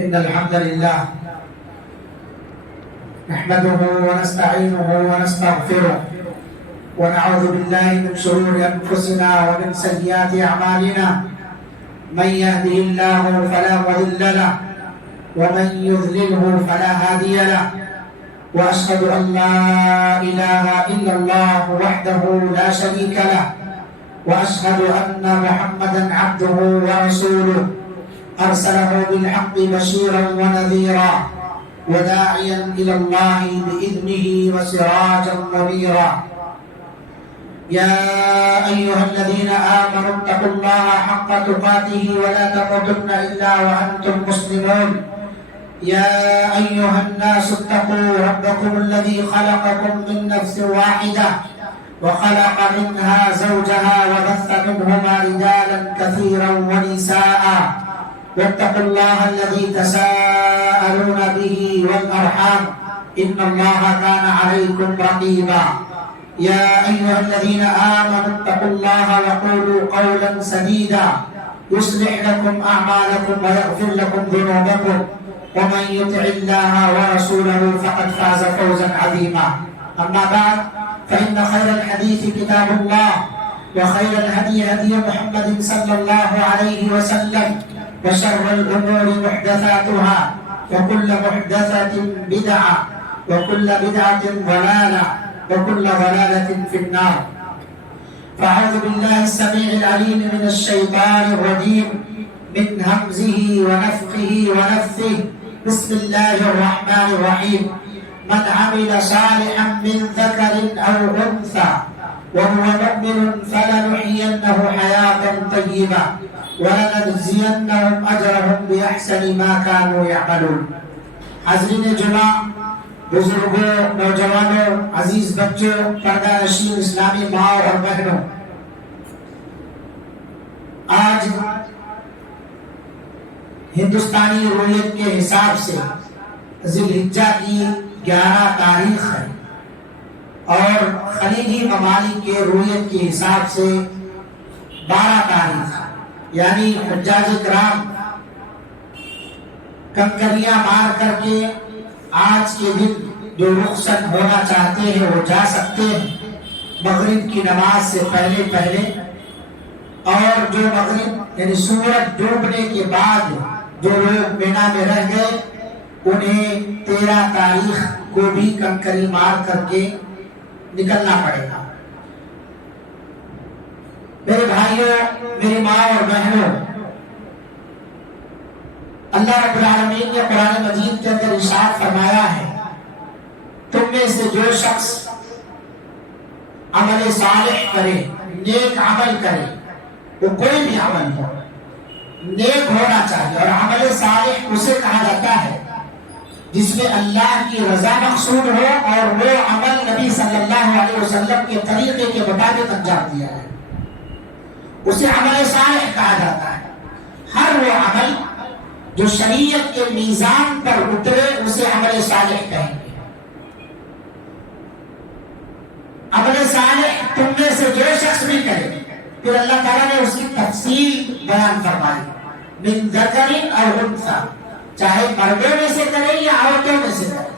إن الحمد لله نحمده ونستعينه ونستغفره ونعوذ بالله من شرور أنفسنا ومن سيئات أعمالنا. من يهده الله فلا مضل له ومن يضلله فلا هادي له. وأشهد أن لا إله إلا الله وحده لا شريك له. وأشهد أن محمدا عبده ورسوله أرسله بالحق بشيرا ونذيرا وداعيا إلى الله بإذنه وسراجا منيرا. يا أيها الذين آمنوا اتقوا الله حق تقاته ولا تموتن إلا وأنتم مسلمون. يا أيها الناس اتقوا ربكم الذي خلقكم من نفس واحدة وخلق منها زوجها وبث منهما رجالا كثيرا ونساء. واتقوا الله الذي تساءلون به والأرحام إن الله كان عليكم رقيبا. يا أيها الذين آمنوا اتقوا الله وقولوا قولا سديدا يصلح لكم أعمالكم ويغفر لكم ذنوبكم ومن يطع الله ورسوله فقد فاز فوزا عظيما. أما بعد فإن خير الحديث كتاب الله وخير الهدي هدي محمد صلى الله عليه وسلم وشر الأمور محدثاتها وكل محدثة بدعة وكل بدعة ضلالة وكل ضلالة في النار. فأعوذ بالله السميع العليم من الشيطان الرجيم من همزه ونفخه ونفثه. بسم الله الرحمن الرحيم. من عمل صالحا من ذكر أو أنثى وهو مؤمن فلنحيينه حياة طيبة ولنجزينهم أجرهم بأحسن ما كانوا يعملون. حاضرین جمعہ، بزرگوں، نوجوانوں، عزیز بچوں، پردہ نشین اسلامی ماں اور بہنوں، آج ہندوستانی رویت کے حساب سے ذی الحجہ کی 11 تاریخ ہے اور خلیجی ممالک کے رویت کے حساب سے 12 تاریخ ہے. یعنی حجاج کرام کنکریاں مار کر کے آج کے دن جو رخصت ہونا چاہتے ہیں وہ جا سکتے ہیں مغرب کی نماز سے پہلے. اور جو مغرب یعنی سورج ڈوبنے کے بعد جو لوگ مینا میں رہ گئے انہیں 13 تاریخ کو بھی کنکری مار کر کے نکلنا پڑے گا. میرے بھائیوں، میری ماں اور بہنوں، اللہ رب العالمین نے قرآن مجید کے اندر ارشاد فرمایا ہے تم میں سے جو شخص عمل صالح کرے، نیک عمل کرے، وہ کوئی بھی عمل ہو نیک ہونا چاہیے. اور عمل صالح اسے کہا جاتا ہے جس میں اللہ کی رضا مقصود ہو اور وہ عمل نبی صلی اللہ علیہ وسلم کے طریقے کے مطابق انجام دیا ہے، اسے عمل صالح کہا جاتا ہے. ہر وہ عمل جو شریعت کے میزان پر اترے اسے عمل صالح کہیں گے. عمل صالح تم میں سے جو شخص بھی کرے، پھر اللہ تعالیٰ نے اس کی تفصیل بیان فرمائی. من ذکر او انثی، چاہے مردوں میں سے کرے یا عورتوں میں سے کرے.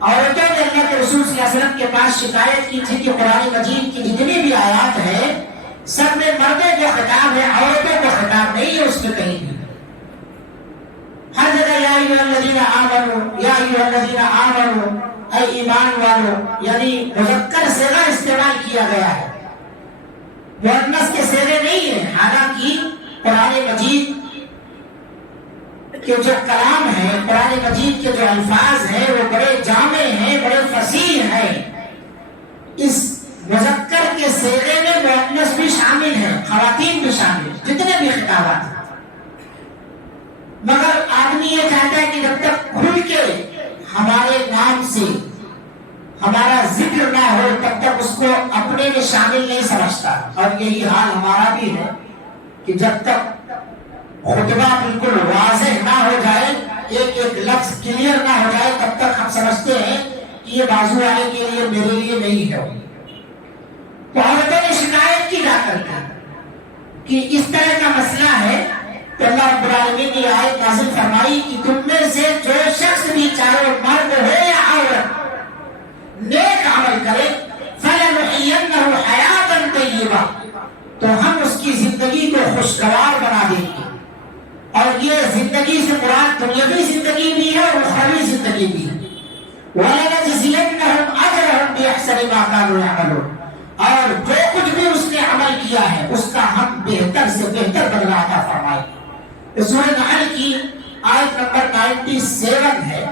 عورتوں نے اللہ کے رسول صلی اللہ علیہ وسلم کے پاس شکایت کی تھی کہ قرآن مجید کی جتنی بھی آیات ہے سب میں مردوں کو خطاب ہے، عورتوں کو خطاب نہیں ہے اس میں کہیں بھی. ہر جگہ یا ایھا الذین آمنوا، یا ایھا الذین آمنوا، اے ایمان والو، یعنی مذکر صیغہ استعمال کیا گیا ہے، مؤنث کے صیغے نہیں ہیں. حالانکہ قرآن مجید کے جو کلام ہے، قرآن مجید کے جو الفاظ ہیں وہ بڑے جامع ہیں، بڑے فصیح ہیں. اس مذکر کے صیغے میں مؤنث بھی شامل ہے، خواتین بھی شامل، جتنے بھی خطابات ہیں. مگر آدمی یہ چاہتا ہے کہ جب تک کھل کے ہمارے نام سے ہمارا ذکر نہ ہو تب تک اس کو اپنے میں شامل نہیں سمجھتا. اور یہی حال ہمارا بھی ہے کہ جب تک خطبہ بالکل واضح نہ ہو جائے، ایک ایک لفظ کلیئر نہ ہو جائے، تب تک ہم سمجھتے ہیں کہ یہ بازو والے کے لیے میرے لیے نہیں ہے. تو عورتوں نے شکایت کی جا کر کہ اس طرح کا مسئلہ ہے تو اللہ رب العالمین نے آیت نازل فرمائی کہ تم میں سے جو شخص بھی چاہے مرد ہو یا عورت نیک عمل کرے فَلَنُحْيِيَنَّهُ حَيَاةً طَيِّبَةً، تو ہم اس کی زندگی کو خوشگوار بنا دیں گے. اور یہ زندگی سے مراد دنیاوی زندگی بھی ہے اور اخروی زندگی بھی ہے. وَلَنَجْزِيَنَّهُمْ أَجْرَهُمْ بِأَحْسَنِ مَا كَانُوا يَعْمَلُونَ، اور جو کچھ بھی اس نے عمل کیا ہے اس کا ہم بہتر سے بہتر بدلہ عطا فرمائیں گے. سورہ نحل کی آیت نمبر 97 ہے.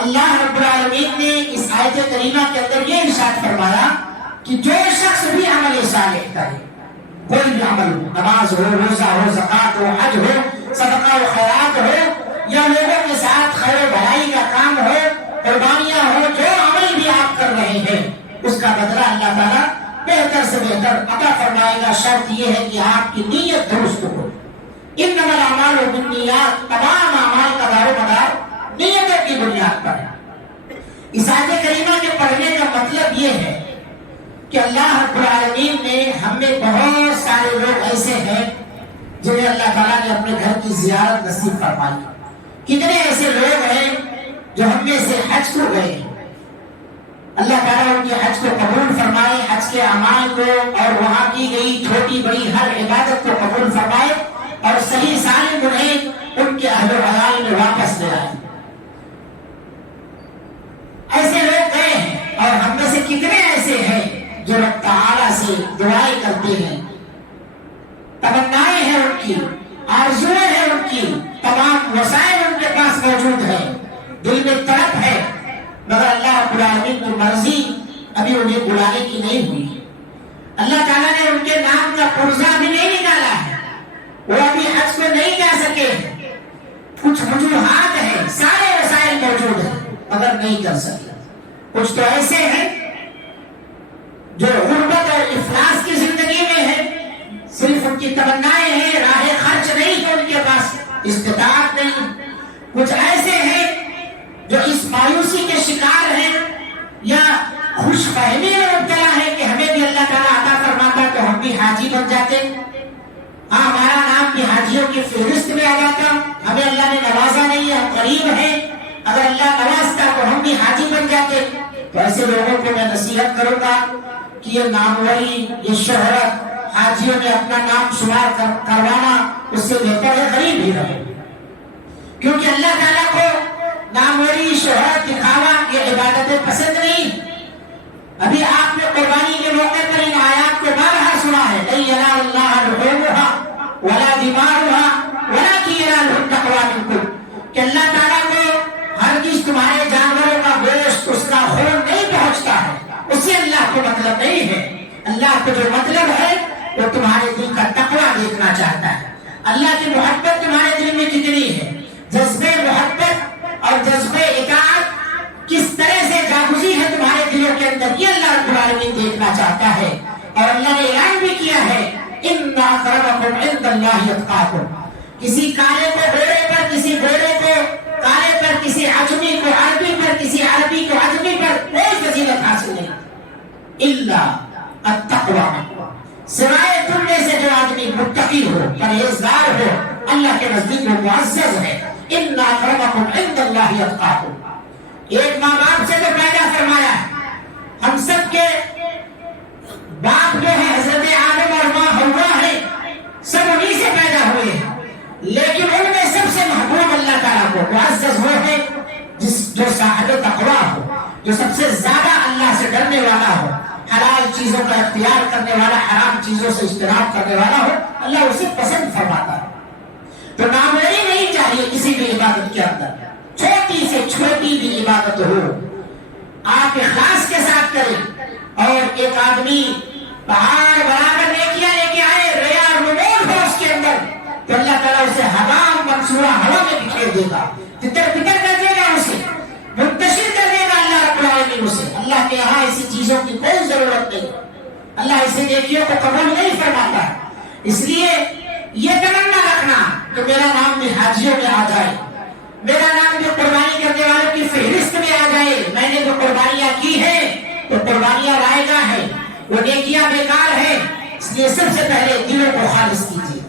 اللہ رب العالمین نے اس آیت کریمہ کے اندر یہ ارشاد فرمایا کہ جو شخص بھی عمل صالح کرے، کوئی بھی عمل ہو، نماز ہو، روزہ ہو، زکوٰۃ ہو، حج ہو، صدقہ و خیرات ہو، یا لوگوں کے ساتھ خیر و بھلائی کا کام ہو، قربانیاں ہو، جو عمل بھی آپ کر رہے ہیں اس کا بدلہ اللہ تعالیٰ بہتر سے بہتر عطا فرمائے گا. شرط یہ ہے کہ آپ کی نیت درست ہو. انما الاعمال بالنیات، تمام اعمال کا دار و مدار نیتوں کی بنیاد پر ہے. اس آیت کریمہ کے پڑھنے کا مطلب یہ ہے کہ اللہ رب العالمین نے ہم میں بہت سارے لوگ ایسے ہیں جنہیں اللہ تعالیٰ نے اپنے گھر کی زیارت نصیب فرمائی. کتنے ایسے لوگ ہیں جو ہم میں سے حج کو گئے ہیں. اللہ تعالیٰ ان کے حج کو قبول فرمائے، حج کے اعمال کو اور وہاں کی گئی چھوٹی بڑی ہر عبادت کو قبول فرمائے اور صحیح سالم انہیں ان کے اہل و عیال میں واپس لے آئے. ایسے لوگ گئے ہیں. اور ہم میں سے کتنے ایسے ہیں جو رب تعالیٰ سے دعائیں کرتے ہیں، تمنائیں ہیں ان کی، آرزویں ہیں ان کی، تمام وسائل ان کے پاس موجود ہیں، دل میں طلب ہے، مگر اللہ رب العالمین کی مرضی ابھی انہیں بلانے کی نہیں ہوئی. اللہ تعالیٰ نے ان کے نام کا پرزہ بھی نہیں نکالا ہے، وہ ابھی حج کو نہیں جا سکے. کچھ وجوہات ہیں، سارے وسائل موجود ہیں مگر نہیں کر سکے. کچھ تو ایسے ہیں جو غربت اور افلاس کی زندگی میں ہیں، صرف ان کی تمنائیں ہیں، راہ خرچ نہیں ہے ان کے پاس، استطاعت نہیں. کچھ ایسے ہیں جو اس مایوسی کے شکار ہیں یا خوش فہمی میں مبتلا ہے کہ ہمیں بھی اللہ تعالیٰ عطا فرماتا تو ہم بھی حاجی بن جاتے، ہاں ہمارا نام بھی حاجیوں کی فہرست میں آ جاتا. ہمیں اللہ نے نوازا نہیں ہے، ہم غریب ہیں، اگر اللہ نوازتا تو ہم بھی حاجی بن جاتے. تو ایسے لوگوں کو میں نصیحت کروں گا کہ یہ ناموری، یہ شہرت، حاجیوں میں اپنا نام شمار کروانا اس سے بہتر ہے غریب ہی رہو. کیونکہ اللہ تعالیٰ کو ناموری، شہرت، دکھاوا یہ عبادتیں پسند نہیں. ابھی آپ نے قربانی کے موقع پر ان آیات کو بارہا سنا ہے، لَن يَنَالَ اللَّهَ لُحُومُهَا وَلَا دِمَاؤُهَا وَلَٰكِن يَنَالُهُ التَّقْوَىٰ مِنكُمْ، کہ اللہ تعالیٰ کو ہرگز تمہارے جانوروں کا گوشت، اس کا خون نہیں پہنچتا ہے، اس سے اللہ کو مطلب نہیں ہے. اللہ کو جو مطلب ہے وہ تمہارے دل کا تقویٰ دیکھنا چاہتا ہے. اللہ کی محبت تمہارے دل میں کتنی ہے، جذبے محبت اور جذبے اطاعت کس طرح سے جاگزی ہے تمہارے دلوں کے اندر، یہ اللہ رب العالمین دیکھنا چاہتا ہے. اور اللہ نے اعلان بھی کیا ہے اِنَّ أَكْرَمَكُمْ عِندَ اللَّهِ أَتْقَاكُمْ، کسی کالے کو گورے پر، کسی گورے کو کالے پر، کسی عجمی کو عربی پر، کسی عربی کو عجمی پر کوئی فضیلت حاصل نہیں الا التقویٰ، سوائے تم میں سے جو آدمی متقی ہو، پرہیزگار ہو، اللہ کے نزدیک وہ معزز ہے. اِنَّ أَكْرَمَكُمْ عِندَ اللَّهِ أَتْقَاكُمْ. ایک ماں باپ سے تو پیدا فرمایا، ہم سب کے باپ جو ہے حضرت آدم اور ماں حوا ہے، سب انہی سے پیدا ہوئے ہیں، لیکن ان میں سب سے محبوب اللہ تعالیٰ کو معزز وہ ہے جو صاحب تقویٰ ہو، جو سب سے زیادہ اللہ سے ڈرنے والا ہو، حلال چیزوں کا اختیار کرنے والا، حرام چیزوں سے اجتناب کرنے والا ہو، اللہ اسے پسند فرماتا ہے. تو ناموری نہیں چاہیے کسی بھی عبادت کے اندر، چھوٹی سے چھوٹی بھی عبادت ہو آپ اخلاص کے ساتھ کریں. اور ایک آدمی پہاڑ بنا کر نیکیاں لے کے آئے، ریا اور نمود ہو اس کے اندر، تو اللہ تعالیٰ اسے حرام منصورہ ہوا میں بکھیر دے گا، تتر پتر کر دے گا، اسے منتشر کر دے گا اللہ رب العالمین اسے. اللہ کے یہاں ایسی چیزوں کی کوئی ضرورت نہیں، اللہ ایسی نیکیوں کو قبول نہیں فرماتا. اس لیے یہ تمنا رکھنا کہ میرا نام بھی حاجیوں میں آ جائے، میرا نام بھی قربانی کرنے والوں کی فہرست میں آ جائے. میں نے جو قربانیاں کی ہیں تو قربانیاں رائے گاہ ہیں، وہ نیکیاں بیکار ہیں. اس لیے سب سے پہلے دلوں کو خالص کیجیے،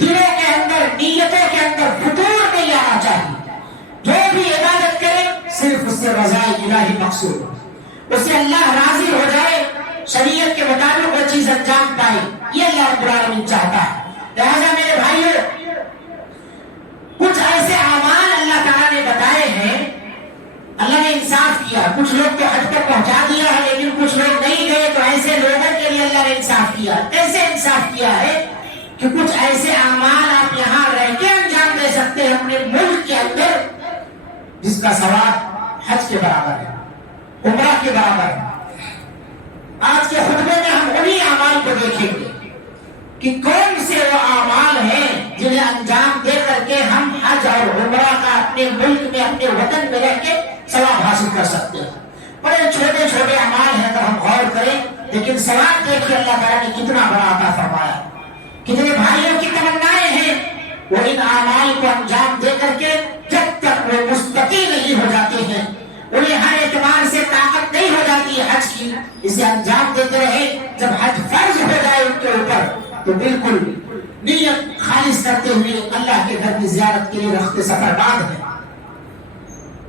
دلوں کے اندر، نیتوں کے اندر فتور نہیں آنا چاہیے. جو بھی عبادت کرے صرف اس سے رضائے الہی مقصود ہو، اس سے اللہ راضی ہو جائے، شریعت کے مطابق وہ چیز انجام پائے، یہ اللہ رب العالمین چاہتا ہے. لہذا میرے بھائیوں، کچھ ایسے اعمال اللہ تعالیٰ نے بتائے ہیں، اللہ نے انصاف کیا. کچھ لوگ تو حج تک پہنچا دیا ہے لیکن کچھ لوگ نہیں گئے، تو ایسے لوگوں کے لیے اللہ نے انصاف کیا. کیسے انصاف کیا ہے کہ کچھ ایسے اعمال آپ یہاں رہ کے انجام دے سکتے ہیں اپنے ملک کے اندر، جس کا ثواب حج کے برابر ہے، عمرہ کے برابر ہے. آج کے خطبے میں ہم انہی اعمال کو دیکھیں گے کہ کون سے وہ اعمال ہیں جنہیں انجام دے کر کے ہم حج اور عمرہ کا اپنے ملک میں، اپنے وطن میں رہ کے ثواب حاصل کر سکتے ہیں. بڑے چھوٹے چھوٹے اعمال ہیں، اگر ہم غور کریں، لیکن ثواب دیکھیے اللہ تعالیٰ نے کتنا بڑا عطا فرمایا. کتنے بھائیوں کی تمنائیں ہیں وہ ان اعمال کو انجام دے کر کے جب تک وہ مستقل نہیں ہو جاتے ہیں، انہیں ہر اعتبار سے طاقت نہیں ہو جاتی ہے حج کی، اسے انجام دیتے رہے. جب حج فرض ہو جائے ان کے اوپر تو بالکل نیت خالص کرتے ہوئے اللہ کے گھر کی زیارت کے لیے رخت سفر بعد ہے.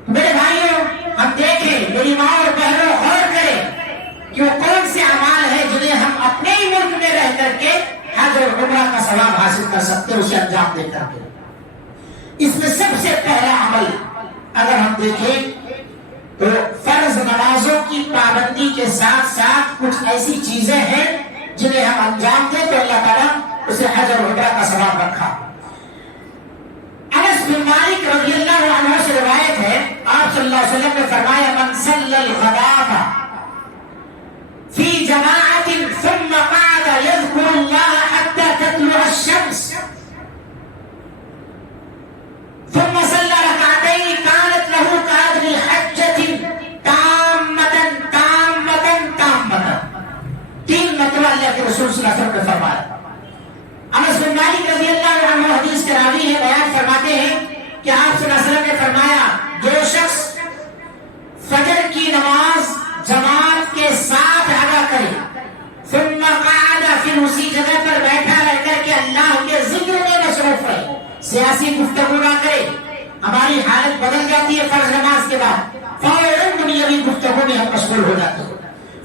میرے بھائیوں، ہم دیکھیں، میری ماں اور بہنوں، غور کریں کہ وہ کون سے اعمال ہیں جنہیں ہم اپنے ہی ملک میں رہ کر کے حج اور عمرہ کا ثواب حاصل کر سکتے ہیں، اسے انجام دے کر کے. اس میں سب سے پہلا عمل اگر ہم دیکھیں تو فرض نمازوں کی پابندی کے ساتھ ساتھ کچھ ایسی چیزیں ہیں جنہیں ہم انجام دیں تو اللہ تعالیٰ اسے حج اور عمرہ کا ثواب رکھا. انس بن مالک رضی اللہ عنہ سے روایت ہے، آپ صلی اللہ علیہ وسلم نے فرمایا: من صلی الغداۃ فی جماعۃ ثم قعد یذکر اللہ حتی تطلع الشمس ثم صلی رکعتین کانت له کأجر حجۃ تامۃ تامۃ تامۃ. 3 مرتبہ اللہ کے رسول صلی اللہ علیہ وسلم نے فرمایا. انس بن مالک رضی اللہ عنہ حدیث کے راوی ہیں، بیان فرماتے ہیں کہ آپ صلی اللہ علیہ وسلم نے فرمایا: جو شخص فجر کی نماز جماعت کے ساتھ ادا کرے، ثم قعد، پھر اسی جگہ پر بیٹھا رہ کر کے اللہ کے ذکر میں مصروف رہے، سیاسی گفتگو نہ کرے. ہماری حالت بدل جاتی ہے فرض نماز کے بعد، فوراً دنیاوی گفتگو میں ہم مشغول ہو جاتے ہیں.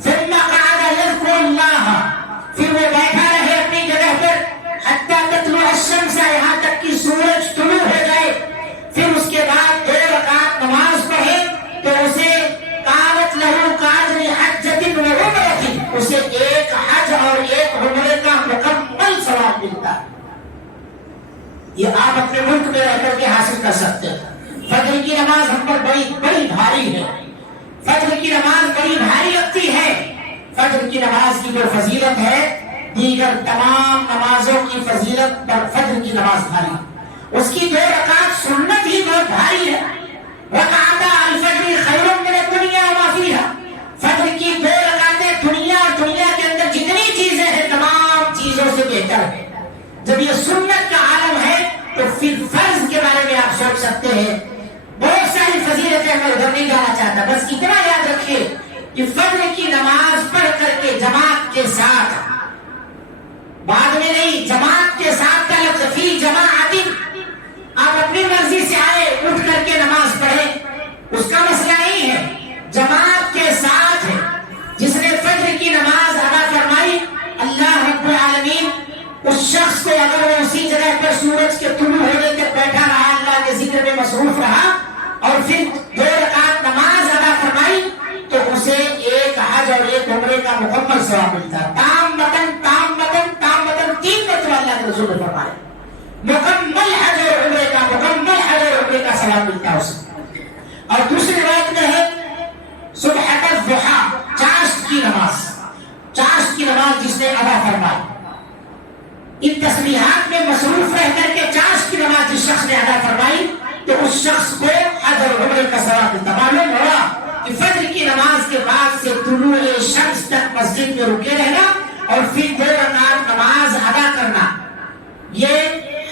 ثم قعد یذکر اللہ، پھر وہ بیٹھا رہے اپنی جگہ پر حتی تطلع الشمس، یہاں تک کہ سورج طلوع ہو جائے. پھر اس کے بعد 2 رکعت نماز پڑھے تو اسے کانت لہ کأجر حجۃ وعمرۃ، اسے ایک حج اور ایک عمرے کا مکمل ثواب ملتا ہے. یہ آپ اپنے ملک میں رہ کر کے حاصل کر سکتے ہیں. فجر کی نماز ہم پر بڑی بھاری ہے، فجر کی نماز بڑی بھاری لگتی ہے. فجر کی نماز کی جو فضیلت ہے دیگر تمام نمازوں کی فضیلت پر فجر کی نماز بھاری. اس کی 2 رکعت سنت ہی بہت بھاری ہے. رکعتا الفجر خیر من الدنیا وما فیہا، فجر کی 2 رکعتیں دنیا اور دنیا کے اندر جتنی چیزیں ہیں تمام چیزوں سے بہتر ہے. جب یہ سنت کا عالم ہے تو پھر فرض کے بارے میں آپ سوچ سکتے ہیں. بہت ساری فضیلتیں، میں ادھر نہیں جانا چاہتا، بس اتنا یاد رکھیے کہ فجر کی نماز پڑھ کر کے جماعت کے ساتھ، بعد میں نہیں، جماعت کے ساتھ کا لفظ فی جماعت، آپ اپنی مرضی سے آئے اٹھ کر کے نماز پڑھیں، اس کا مسئلہ نہیں ہے. جماعت کے ساتھ ہے، جس نے فجر کی نماز ادا فرمائی، اللہ رب العالمین اس شخص کو، اگر وہ اسی جگہ پر سورج کے طلوع ہونے تک بیٹھا رہا، اللہ کے ذکر میں مصروف رہا اور پھر 2 رکعت نماز ادا فرمائی، تو اسے ایک حج اور ایک عمرے کا مکمل ثواب ملتا ہے. تامۃ تامۃ تامۃ، 3 مرتبہ اللہ کے رسول نے فرمایا، مکمل حج اور عمرے کا، مکمل حج اور عمرے کا ثواب ملتا ہے اسے. اور دوسری روایت میں ہے صبحۃ الضحیٰ، چاشت کی نماز، چاشت کی نماز جس نے ادا فرمائی، ان تسبیحات میں مصروف رہ کر کے چاشت کی نماز جس شخص نے ادا فرمائی تو اس شخص کو حج اور عمرے کا ثواب ملتا. معلوم ہوا کہ فجر کی نماز کے بعد سے طلوع شمس تک مسجد میں رکے رہنا اور پھر 2 رکعت نماز ادا کرنا، یہ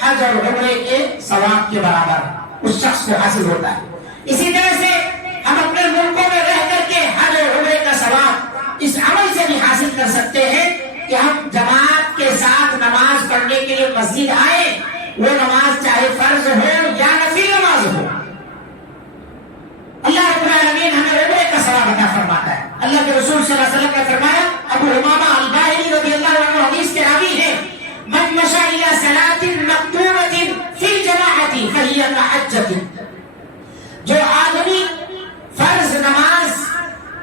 حج اور عمرے کے ثواب کے برابر اس شخص کو حاصل ہوتا ہے. اسی طرح سے ہم اپنے ملکوں میں رہ کر کے حج اور عمرے کا ثواب اس عمل سے بھی حاصل کر سکتے ہیں کہ ہم جماعت کے ساتھ نماز پڑھنے پڑھنے کے لیے مسجد آئے، وہ نماز چاہے فرض ہو یا نفل نماز ہو، اللہ رب العالمین ہمیں عمرے کا ثواب عطا فرماتا ہے۔ اللہ کے رسول صلی اللہ علیہ وسلم نے فرمایا، ابو امامہ الباہلی رضی اللہ عنہ حدیث کے راوی ہیں، من مشى الى صلاة مکتوبۃ فی جماعۃ فہی کحجۃ، جو آدمی فرض نماز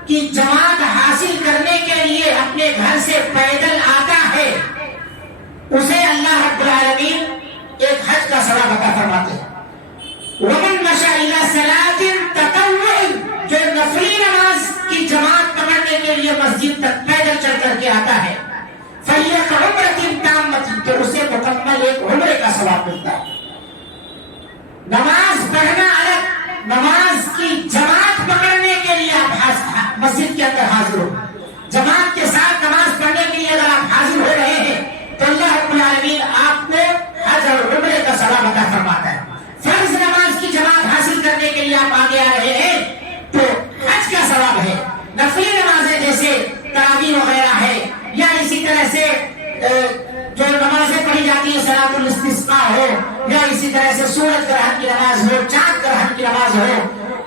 کی جماعت حاصل کرنے کے لیے اپنے گھر سے پیدل آتا ہے، اسے اللہ رب العالمین ایک حج کا ثواب عطا فرماتے ہیں۔ ومن مشى الى صلاة تطوع، جو نفلی نماز کی جماعت پکڑنے کے لیے مسجد تک پیدل چل کر کے آتا ہے، فَهِيَ كَعُمْرَةٍ تَامَّةٍ، تو اسے مکمل ایک عمرے کا ثواب ملتا ہے۔ نماز پڑھنا الگ، نماز کی جماعت پکڑنے کے لیے آپ مسجد کے اندر حاضر ہو، جماعت کے ساتھ نماز پڑھنے کے لیے اگر آپ حاضر ہو رہے ہیں تو اللہ رب العالمین آپ کو حج اور عمرے کا ثواب عطا فرماتا ہے۔ فرض نماز کی جماعت حاصل کرنے کے لیے آپ آگے آ رہے ہیں تو حج کا ثواب ہے۔ نفلی نمازیں جیسے تراویح وغیرہ ہے، یا اسی طرح سے جو نمازیں پڑھی جاتی ہیں صلاۃ الاستسقاء ہو، یا اسی طرح سے سورج گرہن کی نماز ہو، چاند گرہن کی نماز ہو،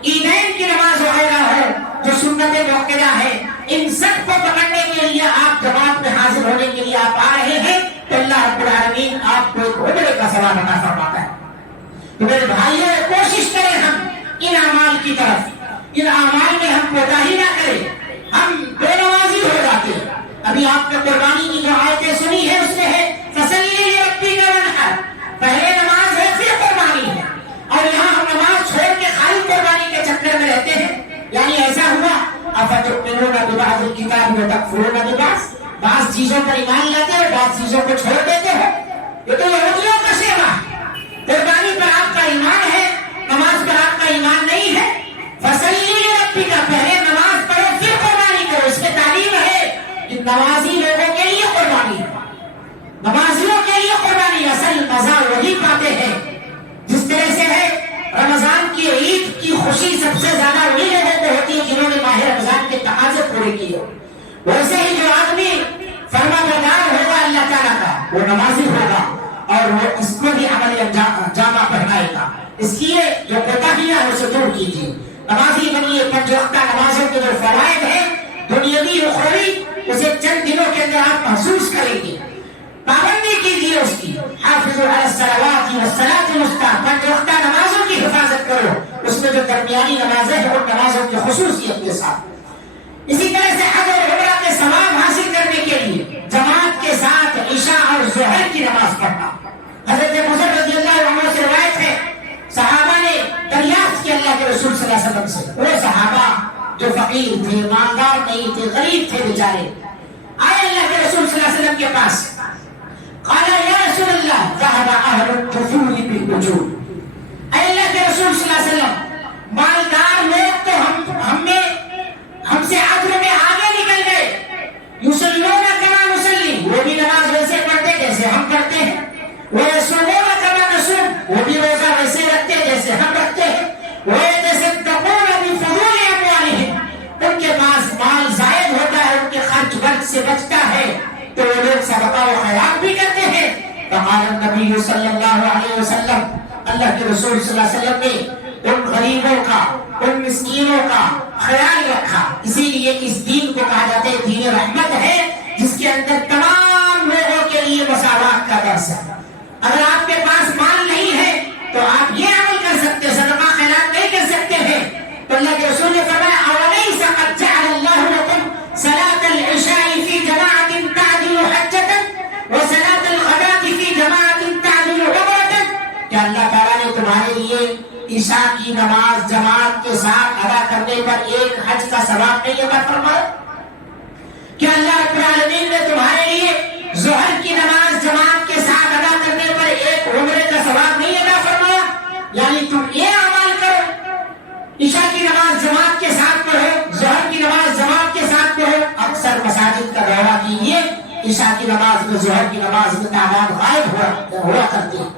عیدین کی نماز وغیرہ ہو جو سنت موقدہ ہے، ان سب کو پکڑنے کے لیے آپ جماعت میں حاضر ہونے کے لیے آپ آ رہے ہیں تو اللہ رب العالمین آپ کو ایک عمرے کا ثواب عطا فرماتا ہے۔ تو میرے بھائیوں، کوشش کریں ہم ان اعمال کی طرف، ان اعمال میں ہم کوتاہی نہ کریں، ہم بے نمازی ہو جاتے ہیں۔ ابھی آپ نے قربانی کی جو آیتیں سنی ہے اس میں ہے فَصَلِّ لِرَبِّكَ وَانْحَرْ، پہلے نماز ہے پھر قربانی ہے، اور یہاں ہم نماز چھوڑ کے خالی قربانی کے چکر میں رہتے ہیں۔ یعنی ایسا ہوا أَفَتُؤْمِنُونَ بِبَعْضِ الْكِتَابِ وَتَكْفُرُونَ بِبَعْضٍ، بعض چیزوں پر ایمان لاتے ہیں، بعض چیزوں کو چھوڑ دیتے ہیں۔ یہ تو یہودیوں کا شیوا ہے، قربانی پر آپ کا ایمان ہے، نماز پر آپ کا ایمان نہیں ہے۔ فَصَلِّ لِرَبِّكَ، پہلے نماز پڑھو پھر قربانی کرو، اس میں تعلیم ہے کہ نمازی لوگوں کے لیے قربانی ہے، نمازیوں کے لیے قربانی اصل مزہ وہی پاتے ہیں۔ جس طرح سے ہے رمضان کی عید کی خوشی سب سے زیادہ وہی لوگوں کو ہوتی ہے جنہوں نے ماہ رمضان کے تقاضے پورے کیے، ویسے ہی جو آدمی فرما بردار ہوگا اللہ تعالیٰ کا وہ نمازی ہوگا، اور وہ اس کو بھی عملی جامہ پہنائے گا۔ اس لیے جو کوتاہیاں ہیں اسے دور کیجیے، نمازی بنیے، پنج وقتہ نمازوں کے جو فوائد ہیں دنیاوی اخروی اسے چند دنوں کے اندر آپ محسوس کریں گے۔ پابندی کیجیے اس کی، حافظوا علی الصلوات والصلاۃ الوسطیٰ، پنج وقتہ نمازوں کی حفاظت کرو، اس میں جو درمیانی نمازیں ہیں ان نمازوں کی خصوصیت کے ساتھ۔ اسی طرح سے حج اور عمرہ کے ثواب حاصل کرنے کے لیے جماعت کے ساتھ عشاء اور ظہر کی نماز پڑھنا۔ حضرت بزر رضی اللہ عنہ سے روایت ہے، صحابہ نے دریافت کیا اللہ کے رسول صلی اللہ علیہ وسلم سے، وہ صحابہ جو فقیر تھے، مالدار نہیں تھے، غریب تھے بیچارے، آئے اللہ کے رسول صلی اللہ علیہ وسلم کے پاس، قال یا رسول اللہ ذهب اهل الطفول بالوجود، اے اللہ کے رسول صلی اللہ علیہ وسلم مالدار لوگ تو ہم سے عدل میں آگے نکل گئے، یصلون کما نصلی، وہ بھی نماز ویسے پڑھتے جیسے ہم پڑھتے ہیں، ویصومون کما نصوم، وہ بھی روزہ ویسے رکھتے جیسے ہم رکھتے ہیں، ویتصدقون بفضول اموالہم، ان کے پاس مال زائد ہوتا ہے، ان کے خرچ برچ سے بچتا ہے تو وہ لوگ صدقہ و خیرات بھی کرتے ہیں۔ فقال النبی صلی اللہ علیہ وسلم، اللہ کے رسول صلی اللہ علیہ وسلم نے ان غریبوں کا، ان مسکینوں کا خیال رکھا، اسی لیے اس دین کو کہا جاتا ہے دین رحمت ہے، جس کے اندر تمام لوگوں کے لیے مساوات کا درس ہے۔ اگر آپ کے پاس مال نہیں ہے تو آپ یہ عمل کر سکتے، صدقہ خیرات نہیں کر سکتے ہیں، تو اللہ کے رسول نے فرمایا اولیس قد جعل اللہ لکم صلاۃ العشاء فی جماعۃ تعدل حجۃ وصلاۃ الغداۃ فی جماعۃ تعدل عمرۃ، کیا اللہ تعالیٰ نے تمہارے لیے عشاء کی نماز جماعت کے ساتھ ادا کرنے پر ایک حج کا ثواب نہیں عطا فرمایا؟ کیا اللہ رب العالمین نے تمہارے لیے ظہر کی نماز جماعت کے ساتھ ادا کرنے پر ایک عمرے کا ثواب نہیں عطا فرمایا؟ یعنی تم یہ عمل کرو، عشاء کی نماز جماعت کے ساتھ پڑھو، ظہر کی نماز جماعت کے ساتھ پڑھو۔ اکثر مساجد کا دورہ کیجیے، عشاء کی نماز میں ظہر کی نماز میں تعداد غائب ہوا کرتی ہے،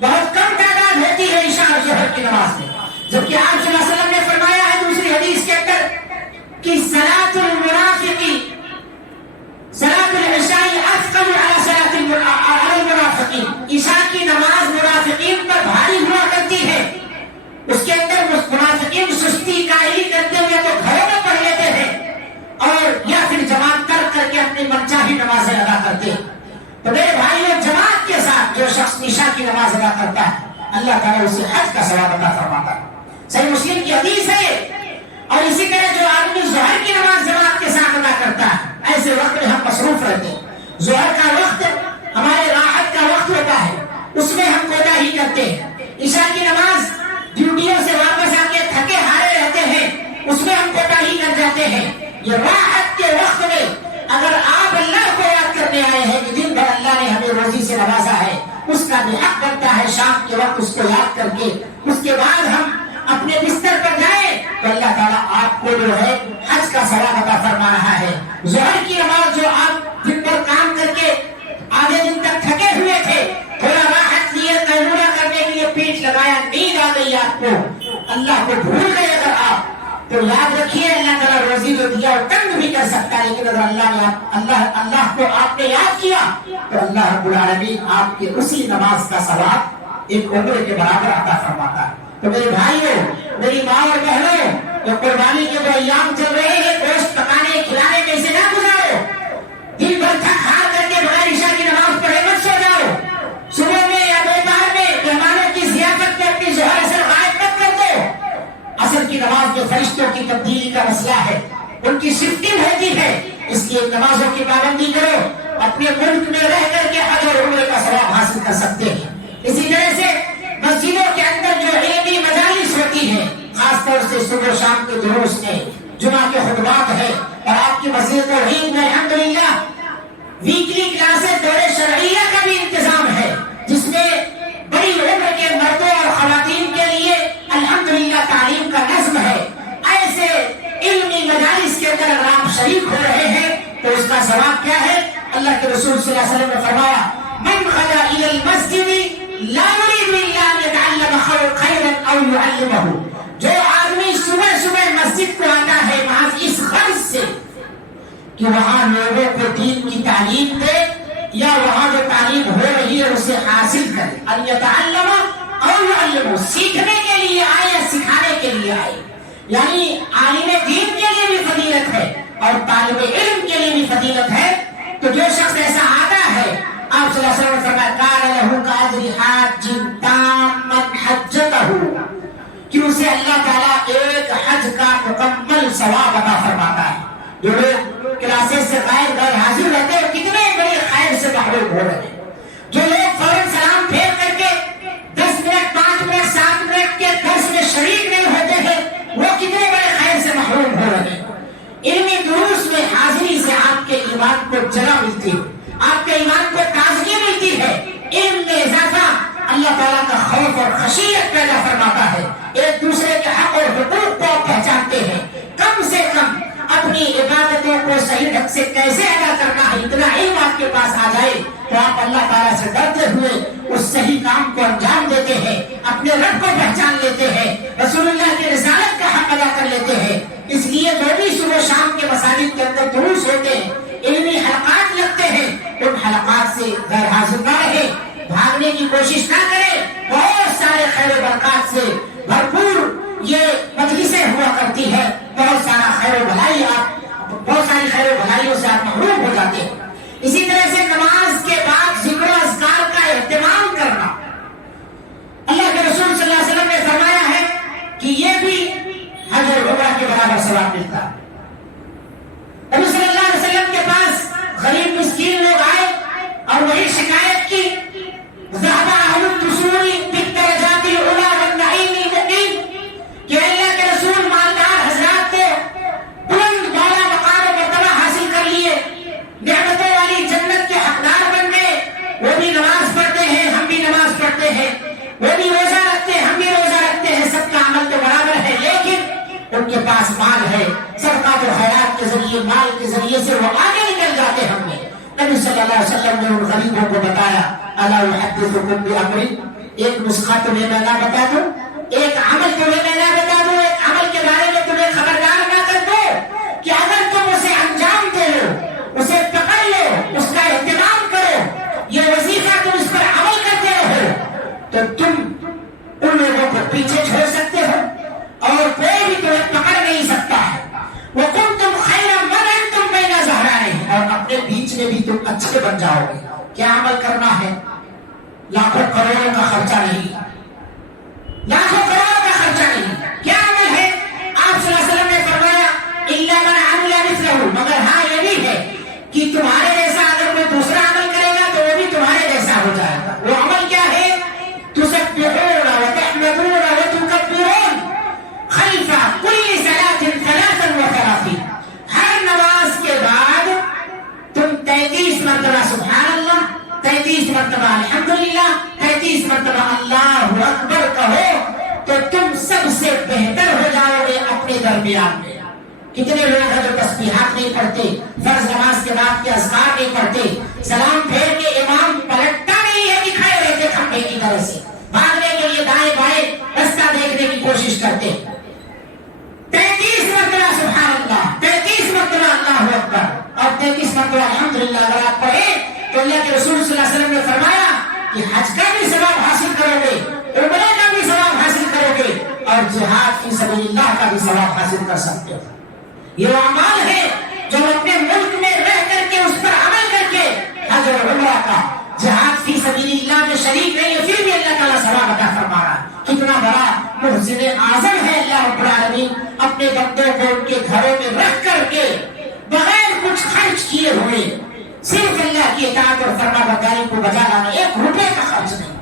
بہت کم تعداد ہوتی ہے عشاء اور ظہر کی نماز میں، جبکہ آپ صلی اللہ علیہ وسلم نے فرمایا ہے دوسری حدیث کے اندر کہ صلاۃ المنافق صلاۃ العشاء اثقل علی صلاۃ المنافق، المنافقین، عشاء کی نماز منافقین پر بھاری ہوا کرتی ہے، اس کے اندر منافقین سستی کاہلی کرتے ہوئے تو گھروں میں پڑھ لیتے ہیں اور یا پھر جماعت کر کے اپنی منچاہی نمازیں ادا کرتے ہیں۔ تو میرے بھائیوں، جماعت کے ساتھ جو شخص عشاء کی نماز ادا کرتا ہے اللہ تعالیٰ اسے حج کا ثواب عطا فرماتا ہے۔ صحیح مسلم کی حدیث ہے۔ اور اسی طرح جو آدمی ظہر کی نماز جماعت کے ساتھ ادا کرتا ہے، ایسے وقت میں ہم مصروف رہتے ہیں۔ ظہر کا وقت ہمارے راحت کا وقت ہوتا ہے، اس میں ہم کوتاہی کرتے ہیں۔ عشاء کی نماز ڈیوٹیوں سے واپس آ کے تھکے ہارے رہتے ہیں، اس میں ہم کوتاہی کر جاتے ہیں۔ یہ راحت کے وقت میں اگر آپ اللہ کو یاد کرنے آئے ہیں کہ دن بھر اللہ نے ہمیں روزی سے نوازا ہے، اس کا بھی حق بنتا ہے شام کے وقت اس کو یاد کر کے اس کے بعد ہم اپنے بستر پر جائیں تو اللہ تعالیٰ آپ کو جو ہے حج کا ثواب عطا فرما رہا ہے۔ ظہر کی نماز جو آپ دن بھر کام کر کے آدھے دن تک تھکے ہوئے تھے، تھوڑا راحت لیے، قیلولہ کرنے کے لیے پیٹ لگایا، نیند آ گئی آپ کو، اللہ کو بھول گئے اگر آپ، تو یاد رکھیے اللہ تعالیٰ روزی جو دیا وہ تنگ بھی کر سکتا ہے، لیکن اگر اللہ کو آپ نے یاد کیا تو اللہ رب العالمین آپ کے اسی نماز کا ثواب ایک عمر کے برابر عطا فرماتا ہے۔ تو میرے بھائیوں، میری ماں اور بہنوں، جو قربانی کے جو ایام چل رہے ہیں، گوشت پکانے کھلانے میں سے نہ گزارو، دن بھر تھک ہار کر کے بغیر عشاء کی نماز پڑھے مت سو جاؤ، صبح میں یا دوپہر میں مہمانوں کی ضیافت میں اپنی ظہر اثر غائب مت کر دو۔ عصر کی نماز جو فرشتوں کی تبدیلی کا مسئلہ ہے، ان کی شفٹنگ ہوتی ہے، اس لیے نمازوں کی پابندی کرو، اپنے ملک میں رہ کر کے حج اور عمرے کا ثواب حاصل کر سکتے ہیں۔ اسی طرح سے مسجدوں کے اندر جو علمی مجالس ہوتی ہے، خاص طور سے صبح شام کے دروس میں جمعہ کے خطبات ہے، اور آپ کی مسجد توحید میں الحمدللہ ویکلی کلاسز دور شرعیہ کا بھی انتظام ہے، جس میں بڑی عمر کے مردوں اور خواتین کے لیے الحمدللہ تعلیم کا نظم ہے۔ ایسے علمی مجالس کے اندر اگر آپ شریک ہو رہے ہیں تو اس کا ثواب کیا ہے؟ اللہ کے رسول صلی اللہ علیہ وسلم نے فرمایا، من غدا الی المسجد لا يريد الا ان يتعلم خيرا او يعلمه، جو آدمی صبح صبح مسجد کو آتا ہے محض اس غرض سے کہ وہاں لوگوں کو دین کی تعلیم دے یا وہاں جو تعلیم ہو رہی ہے اسے حاصل کرے، ان يتعلم او يعلمه، سیکھنے کے لیے آئے یا سکھانے کے لیے آئے، یعنی عالم دین کے لیے بھی فضیلت ہے اور طالب علم کے لیے بھی فضیلت ہے۔ تو جو شخص ایسا آتا ہے، آپ صلی اللہ علیہ وسلم نے فرمایا کان لہ کاجر حاج تاما حجتہ، کہ اسے اللہ تعالیٰ ایک حج کا مکمل ثواب عطا فرماتا ہے۔ جو لوگ کلاسز سے غیر حاضر رہتے ہیں کتنے بڑے خیر سے محروم ہو رہے ہیں، جو لوگ فوراً سلام پھیر کر کے 10 منٹ 5 منٹ 7 منٹ کے درس میں شریک نہیں ہوتے ہیں، وہ کتنے بڑے خیر سے محروم ہو رہے ہیں۔ علمی دروس میں حاضری سے آپ کے ایمان کو جگہ ملتی ہے، آپ کے ایمان کو تازگی ملتی ہے، علم میں اضافہ، اللہ تعالیٰ کا خوف اور خشیت پیدا فرماتا ہے، ایک دوسرے کے حق اور حقوق کو پہچانتے ہیں، کم سے کم اپنی عبادتوں کو صحیح ڈھنگ سے کیسے ادا کرنا ہے اتنا علم آپ کے پاس آ جائے تو آپ اللہ تعالیٰ سے ڈرتے ہوئے اس صحیح کام کو انجام دیتے ہیں، اپنے رب کو پہچان لیتے ہیں، رسول اللہ کی رسالت کا حق ادا کر لیتے ہیں۔ اس لیے جو بھی صبح شام کے مساجد کے اندر دروس ہوتے ہیں، علمی حلقات لگتے ہیں، ان حلقات سے غیر حاضر نہ رہے، بھاگنے کی کوشش نہ کرے، بہت سارے خیر و برکات سے بھرپور یہ مجلسیں ہوا کرتی ہے، بہت سارا خیر و بھلائی بہت ساری خیر و بھلائیوں سے آپ محروم ہو جاتے ہیں۔ اسی طرح سے نماز کے بعد ذکر و اذکار کا اہتمام کرنا، اللہ کے رسول صلی اللہ علیہ وسلم نے فرمایا ہے کہ یہ بھی حج اور عمرہ کے برابر ثواب ملتا ہے۔ نبی صلی اللہ علیہ وسلم کے پاس غریب مسکین لوگ آئے اور وہی شکایت کی، ذهب اهل الدثور بالدرجات العلى والنعيم المقيم، کہ اللہ کے رسول مالدار حضرات تو بلند بالا مقام و مرتبہ حاصل کر لیے، نعمتوں والی جنت کے حقدار بن گئے، وہ بھی نماز پڑھتے ہیں ہم بھی نماز پڑھتے ہیں، وہ بھی روزہ رکھتے ہیں ہم بھی روزہ رکھتے ہیں، سب کا عمل تو برابر ہے، لیکن ان کے پاس مال ہے، صدقات و خیرات کے ذریعے مال کے ذریعے سے وہ آگے نکل جاتے ہم نے۔ نبی صلی اللہ علیہ وسلم نے ان غریبوں کو بتایا، الا احدثکم بامر، ایک نسخہ تمہیں میں نہ بتا دوں، ایک عمل تمہیں میں نہ بتا دوں، ایک عمل کے بارے میں تمہیں خبردار نہ کر دوں کہ اگر تم اسے انجام دے لو، اسے پکڑ لو، اس کا اہتمام کرو، یہ وظیفہ تم اس پر پیچھے چھوڑ سکتے ہو اور کوئی بھی تمہیں پکڑ نہیں سکتا ہے. وَكُنْتُمْ خَيْرَ أُمَّةٍ بَيْنَ ظَهْرَانِهِمْ، اور اپنے بیچ میں بھی تم اچھے بن جاؤ گے. کیا عمل کرنا ہے؟ لاکھوں کروڑوں کا خرچہ نہیں، لاکھوں کروڑوں کا خرچہ نہیں. کیا عمل ہے؟ آپ صلی اللہ علیہ وسلم نے فرمایا إِلَّا مَنْ عَمِلَ مِثْلَهُ، مگر ہاں یہ بھی ہے کہ تمہارے جیسا اگر کوئی دوسرا عمل کرے گا تو وہ بھی تمہارے جیسا ہو جائے گا. وہ عمل کیا ہے؟ تسبحون وتحمدون وتكبرون خلف كل صلاة ثلاثا وثلاثين، ہر نماز کے بعد تم 33 مرتبہ سبحان اللہ، 33 مرتبہ الحمدللہ، 33 مرتبہ اللہ اکبر کہو تو تم سب سے بہتر ہو جاؤ گے اپنے درمیان میں. کتنے لوگ ہیں جو تسبیحات نہیں پڑھتے، فرض نماز کے بعد کے اذکار نہیں پڑھتے، سلام پھیر کے امام پلٹتا نہیں ہے، دکھائے رہتے کھمبے کی طرح سے، بھاگنے کے لیے دائیں بائیں رستہ دیکھنے کی کوشش کرتے. 33 مرتبہ سبحان اللہ، 33 مرتبہ اللہ اکبر اور 33 مرتبہ الحمدللہ اگر آپ پڑھیں تو اللہ کے رسول صلی اللہ علیہ وسلم نے فرمایا کہ حج کا بھی ثواب حاصل کرو گے، عمرے کا بھی ثواب حاصل کرو گے اور جہاد فی سبیل اللہ کا بھی ثواب حاصل کر سکتے ہو. یہ وہ اعمال ہے جو اپنے ملک میں رہ کر کے اس پر عمل کر کے حج اور عمرہ کا جہاد فی سبیل اللہ میں شریک نہیں ہے، پھر بھی اللہ تعالیٰ ثواب عطا فرما رہا ہے. کتنا بڑا محسن اعظم ہے اللہ رب العالمین، اپنے بندوں کو ان کے گھروں میں رکھ کر کے بغیر کچھ خرچ کیے ہوئے صرف اللہ کی اطاعت اور فرما برداری کو بجا لانا، 1 روپے کا خرچ نہیں.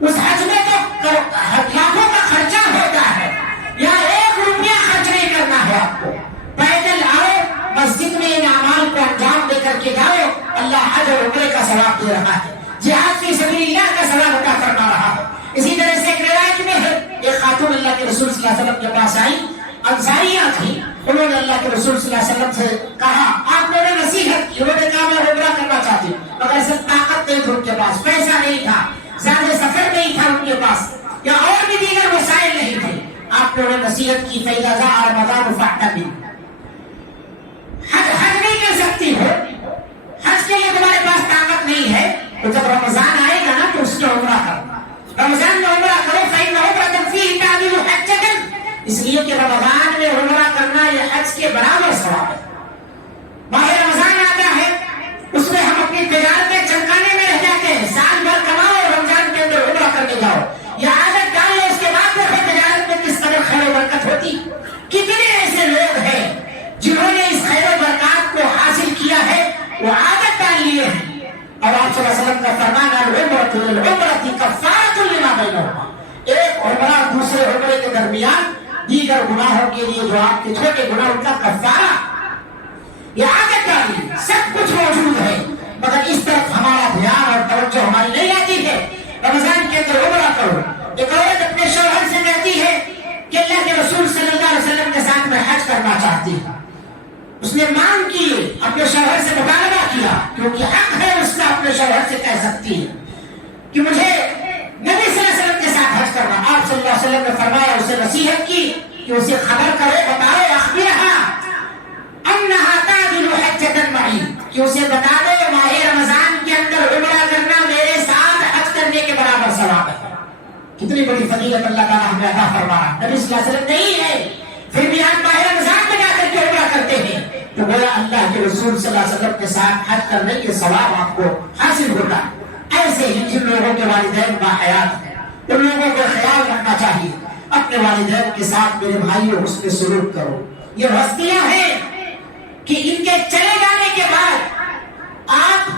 اس حج میں تو لاکھوں کا خرچہ ہوتا ہے، یہاں 1 روپیہ خرچ نہیں کرنا ہے. آپ کو پیدل آؤ، مسجد میں ان اعمال کو انجام دے کر کے جاؤ، اللہ حج اور عمرے کا ثواب دے رہا ہے، جہاد فی سبیل اللہ کا ثواب عطا فرما رہا ہے. اسی طرح سے ایک روایت میں ہے، ایک خاتون اللہ کے رسول صلی اللہ علیہ وسلم کے پاس آئی، انصاریہ تھی. انہوں نے اللہ کے رسول صلی اللہ علیہ وسلم سے کہا، آپ نے نصیحت کی. انہوں نے کہا میں عمرہ کرنا چاہتی ہوں، مگر ایسا طاقت نہیں تھی ان کے پاس، پیسہ نہیں تھا، زیادہ سفر نہیں تھا ان کے پاس، یا اور بھی دیگر وسائل نہیں تھے. آپ نے انہیں نصیحت کی فَإِذَا جَاءَ رَمَضَانُ فَاعْتَمِرُوا، حج نہیں کر سکتی ہو، حج کے لیے تمہارے پاس طاقت نہیں ہے تو جب رمضان آئے گا نا تو اس میں عمرہ کرو، رمضان میں عمرہ کرو. فَإِنَّهُ قَدْ فِيهِ تَعْدِلُ حَجَّةً، اس لیے کہ رمضان میں عمرہ کرنا یہ حج کے برابر ثواب ہے. ماہ رمضان آتا ہے، اس میں ہم اپنی تجارتیں چمکانے میں رہ جاتے ہیں، سال بھر کماؤ، رمضان کے اندر عمرہ کرنے جاؤ، یہ عادت ڈال لو، اس کے بعد دیکھو تجارت میں کس قدر خیر و برکت ہوتی. کتنے ایسے لوگ ہیں جنہوں نے اس خیر و برکات کو حاصل کیا ہے، وہ عادت ڈال لیے ہیں. اور آپ صلی اللہ علیہ وسلم کا فرمان ہے العمرۃ للعمرۃ کفارۃ لما بینہما، ایک عمرہ دوسرے عمرے کے درمیان دیگر گناہوں کے لیے جو آپ کے چھوٹے گناہ ان کا کفارہ. یہ عادت ڈالی، سب کچھ موجود ہے مگر اس طرف ہمارا دھیان اور توجہ ہماری نہیں آتی ہے. رمضان کے اندر عمرہ کرو. ایک عورت اپنے شوہر سے کہتی ہے کہ اللہ کے رسول صلی اللہ علیہ وسلم کے ساتھ میں حج کرنا چاہتی ہے. اس نے مانگ کی، اپنے شوہر سے مطالبہ کیا، کیونکہ حق ہے اس کا اپنے شوہر سے کہہ سکتی ہے کہ مجھے نبی صلی اللہ علیہ وسلم کے ساتھ حج کرنا. آپ صلی اللہ علیہ وسلم نے فرمایا، اسے نصیحت کی کہ اسے خبر کرو، بتاؤ، اخبرھا انھا تعدل حجۃ معی، کہ اسے بتا دو ماہ رمضان کے اندر عمرہ کرنا میرے ساتھ حج کرنے کے برابر ثواب ہے. کتنی بڑی فضیلت اللہ تعالیٰ ہمیں عطا فرمایا. نبی صلی اللہ علیہ وسلم نہیں ہے پھر بھی آپ ماہ رمضان میں جا کر کے عمرہ کرتے ہیں تو گویا اللہ کے رسول صلی اللہ علیہ وسلم کے ساتھ حج کرنے کے ثواب آپ کو حاصل ہوتا ہے. ایسے ہی جن لوگوں کے والدین باحیات ہیں ان لوگوں کو خیال رکھنا چاہیے، اپنے والدین کے ساتھ میرے بھائیوں حسن سلوک کرو. یہ ہستیاں ہیں کہ ان کے چلے جانے کے بعد آپ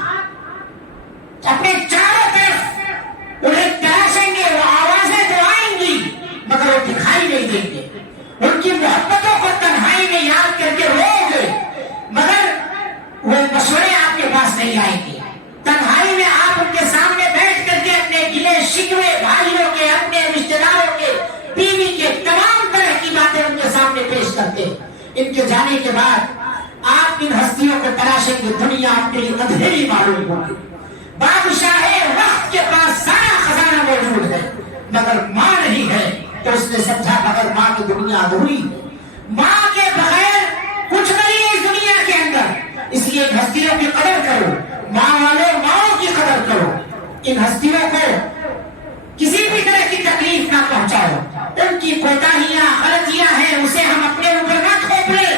اپنے چاروں طرف انہیں تراشیں گے، وہ آوازیں تو آئیں گی مگر وہ دکھائی نہیں دیں گے. ان کی محبتوں کو تنہائی میں یاد کر کے رو گے مگر وہ مشورے آپ کے پاس نہیں آئیں گے. تنہائی میں آپ ان کے سامنے بیٹھ کر کے اپنے گلے شکوے بھائیوں کے، اپنے رشتے داروں کے، بیوی کے، تمام طرح کی باتیں ان کے سامنے پیش کرتے. ان کے جانے کے بعد آپ ان ہستیوں کو تلاشیں گے، دنیا آپ کے لیے اندھیری معلوم ہوگی. بادشاہ وقت کے پاس سارا خزانہ موجود ہے مگر ماں نہیں ہے تو اس نے سمجھا بغیر ماں کی دنیا ادھوری ہے. ماں کے بغیر کچھ نہیں ہے اس دنیا کے اندر. اس لیے ان ہستیوں کی قدر کرو، ماں والوں ماؤں کی قدر کرو. ان ہستیوں کو کسی بھی طرح کی تکلیف نہ پہنچاؤ۔ ان کی کوتاہیاں غلطیاں ہیں اسے ہم اپنے اوپر نہ تھوپ لیں،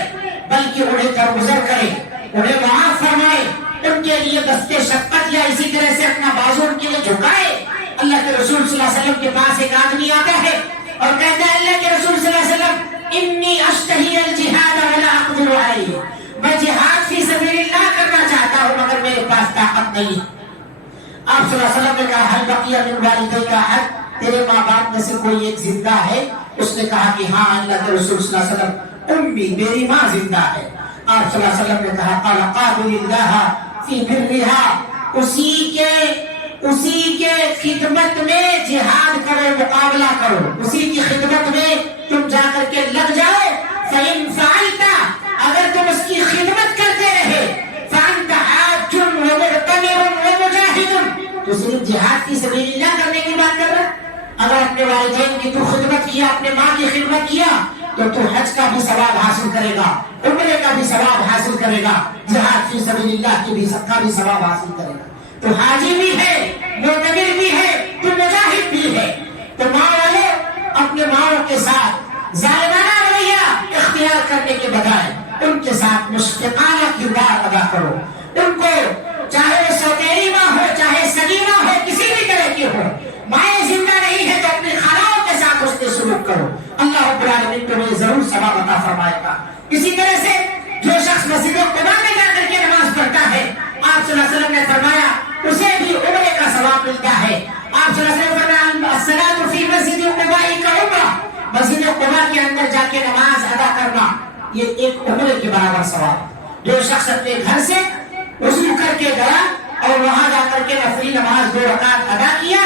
بلکہ انہیں درگزر کریں، انہیں معاف فرمائے، ان کے لیے دستے شفقت یا اسی طرح سے اپنا بازو ان کے لیے جھکائے۔ اللہ کے رسول صلی اللہ علیہ وسلم کے پاس ایک آدمی آتا ہے اور کہتا ہے اللہ کے رسول صلی اللہ علیہ وسلم انی اشتہی الجہاد ولا اقدر علیہ، میں جہاد فی سبیل اللہ کرنا چاہتا ہوں مگر میرے پاس طاقت نہیں۔ آپ صلی اللہ علیہ وسلم نے کہا حل بقی من والدیک احد، تیرے ماں باپ میں سے کوئی ایک زندہ ہے؟ اس نے کہا کہ ہاں اللہ کے رسول صلی اللہ علیہ وسلم امی میری ماں زندہ ہے۔ آپ صلی اللہ علیہ وسلم نے کہا قال قابل اللہ فی برها، اسی کے خدمت میں جہاد کرو، مقابلہ کرو، اسی کی خدمت میں تم جا کر کے لگ جاؤ۔ فَإِن فَعَلْتَ، اگر تم اس کی خدمت کرتے رہے، فَأَنْتَ حَاجٌ وَمُعْتَمِرٌ وَمُجَاهِدٌ، تو صرف جہاد کی سبیل اللہ کرنے کی بات کر رہا ہے۔ اگر اپنے والدین کی تو خدمت کیا، اپنے ماں کی خدمت کیا، تو حج کا بھی ثواب حاصل کرے گا، عمرے کا بھی ثواب حاصل کرے گا، جہاد فی سبیل اللہ کی بھی سب کا بھی ثواب حاصل کرے گا۔ تو حاجی بھی ہے، معتمر بھی ہے، تو مجاہد بھی ہے۔ تو ماں والے اپنے ماں کے ساتھ ظالمانہ رویہ اختیار کرنے کے بجائے ان کے ساتھ مشفقانہ کردار ادا کرو۔ ان کو چاہے وہ سوتیلی ماں ہو، چاہے سگی ماں ہو، کسی بھی طرح کی ہو، مائیں زندہ نہیں ہے تو اپنی خالوں کے ساتھ اس سے سلوک کرو، اللہ رب العالمین تمہیں ضرور ثواب عطا فرمائے گا۔ اسی طرح سے جو شخص مسجد قباء میں جا کر کے نماز پڑھتا ہے، آپ صلی اللہ علیہ وسلم نے فرمایا اسے بھی عمرے کا ثواب ملتا ہے۔ آپ صلی اللہ علیہ وسلم نے فرمایا الصلاۃ فی مسجد قباء کعمرہ، مسجد قباء کے اندر جا کے نماز ادا کرنا یہ ایک عمرے کے برابر ثواب۔ جو شخص اپنے گھر سے وضو کر کے گیا اور وہاں جا کر کے نفلی نماز 2 رکعت ادا کیا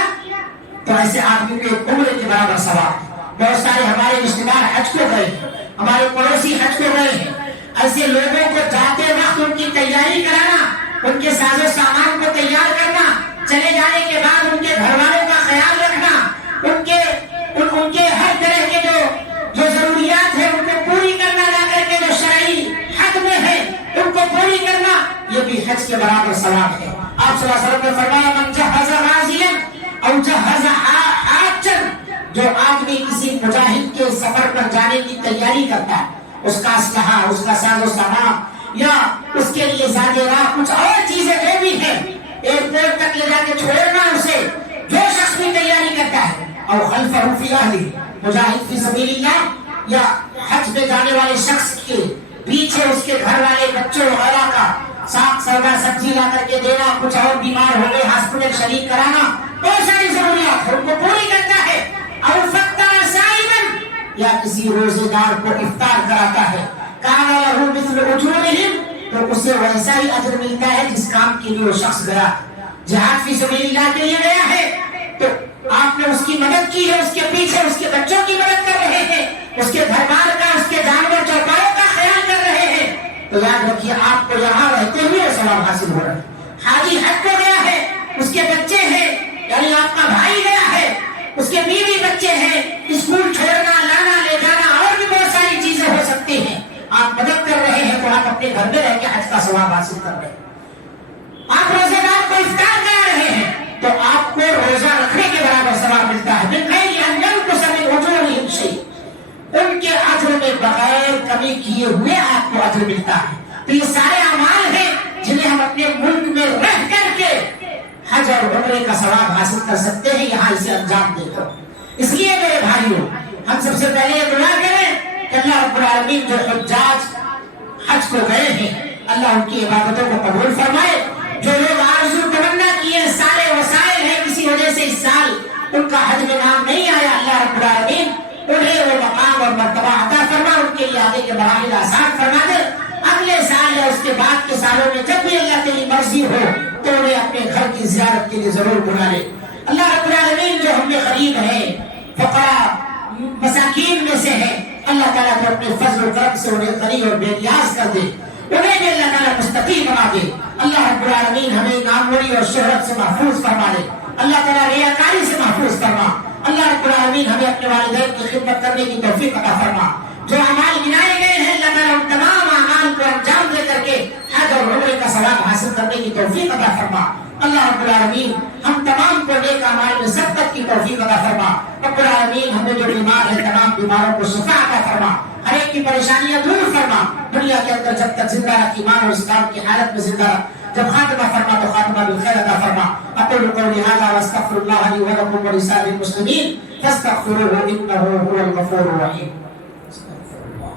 تو ایسے آدمی کو ایک عمرے کے برابر ثواب۔ بہت سارے ہمارے رشتے دار حج کو گئے، ہمارے پڑوسی حج کو گئے ہیں، ایسے لوگوں کو جاتے وقت ان کی تیاری کرانا، ان کے ساز و سامان کو تیار کرنا، چلے جانے کے بعد ان کے گھر والوں کا خیال رکھنا، ان کے ہر طرح کے جو ضروریات ہیں ان کو پوری کرنا، جا کر کے جو شرعی حد میں ہے ان کو پوری کرنا، یہ بھی حج کے برابر ثواب ہے۔ آپ صلی اللہ علیہ وسلم نے فرمایا من جہز غازیا او جہز حاجا، جو آدمی کسی مجاہد کے سفر پر جانے کی تیاری کرتا ہے، اس کا اسلحہ، اس کا ساز و سامان یا اس کے لیے زادے راہ کچھ اور چیزیں جو بھی ہیں، ایئرپورٹ تک لے جا کے چھوڑنا اسے، جو شخص بھی تیاری کرتا ہے، اور خلفہ فی اہلی، مجاہد فی سبیل اللہ یا حج میں جانے والے شخص کے پیچھے اس کے گھر والے بچوں وغیرہ کا ساگ سودا سبزی لا کر کے دینا، کچھ اور بیمار ہو گئے ہاسپٹل شریک کرانا، بہت ساری ضروریات ان کو پوری کرتا ہے، اور فطر صائما، یا کسی روزے دار کو افطار کراتا ہے، کان لہ مثل اجورہم، تو اسے ویسا ہی اجر ملتا ہے جس کام کے لیے وہ شخص گیا، جہاد فی سبیل اللہ کے لیے گیا ہے، تو آپ نے اس کی مدد کی ہے، اس کے پیچھے اس کے بچوں کی مدد کر رہے ہیں، اس کے گھر بار کا، اس کے جانور چوپاوں کا خیال کر رہے ہیں، تو یاد رکھیے آپ کو یہاں رہتے ہوئے ثواب حاصل ہو رہا ہے۔ حاجی حج کو گیا ہے، اس کے بچے ہیں، یعنی آپ کا بھائی گیا ہے، اس کے بیوی بچے ہیں، اسکول چھوڑنا، لانا، لے جانا، اور بھی بہت ساری چیزیں ہو سکتی ہیں، آپ مدد کر رہے ہیں تو آپ اپنے گھر میں رہ کے حج کا ثواب حاصل کر رہے ہیں۔ آپ روزے دار کو افطار کرا رہے ہیں تو آپ کو روزہ رکھنے کے برابر ثواب ملتا ہے، بالغیر ان ينقص من اجورهم شيء، ان کے اجر میں بغیر کمی کیے ہوئے آپ کو اجر ملتا ہے۔ تو یہ سارے اعمال ہیں جنہیں ہم اپنے ملک میں رہ کر کے حج اور عمرے کا ثواب حاصل کر سکتے ہیں، یہاں اسے انجام دے کر۔ اس لیے میرے بھائیوں، ہم سب سے پہلے یہ دعا کریں کہ اللہ رب العالمین جو حجاج حج کو گئے ہیں، اللہ ان کی عبادتوں کو قبول فرمائے۔ جو لوگ آرزو تمنا کیے، سارے وسائل ہیں، کسی وجہ سے اس سال ان کا حج میں نام نہیں آیا، اللہ رب العالمین انہیں وہ مقام اور مرتبہ عطا فرما، ان کے لیے آگے کے مراحل آسان فرما دے۔ اگلے سال یا اس کے بعد کے سالوں میں جب بھی اللہ کی مرضی ہو تو انہیں اپنے گھر کی زیارت کے لیے ضرور بلا لے۔ اللہ رب العالمین جو ہم میں غریب ہیں، فقراء مساکین میں سے ہیں، اللہ تعالیٰ کو اپنے فضل و کرم سے انہیں غنی اور بے نیاز کر دے، انہیں بھی اللہ تعالیٰ مستقیم بنا دے۔ اللہ رب العالمین ہمیں ناموری اور شہرت سے محفوظ فرما دے، اللہ تعالیٰ ریاکاری سے محفوظ فرما۔ اللہ رب العالمین ہمیں اپنے والدین کی خدمت کرنے کی توفیق عطا فرما۔ جو اعمال گنائے گئے ہیں اللہ تعالیٰ ان تمام اعمال کو انجام دے کر کے حج اور عمرے کا ثواب حاصل کرنے کی توفیق عطا فرما۔ اللہ رب العالمین ہم تمام کو نیک اعمال میں سبقت کی توفیق عطا فرما. رب العالمین ہمیں جو بیمار ہے تمام بیماروں کو شفا عطا فرما, ہر ایک کی پریشانیاں دور فرما. دنیا کے اندر جب تک زندہ رکھ ایمان اور اسلام کی حالت میں زندہ رکھ, جب خاتمہ فرما تو خاتمہ بالخیر عطا فرما. اقول قولی ھذا واستغفر اللہ لی ولکم ولسائر المسلمین فاستغفروہ انہ هو الغفور الرحیم.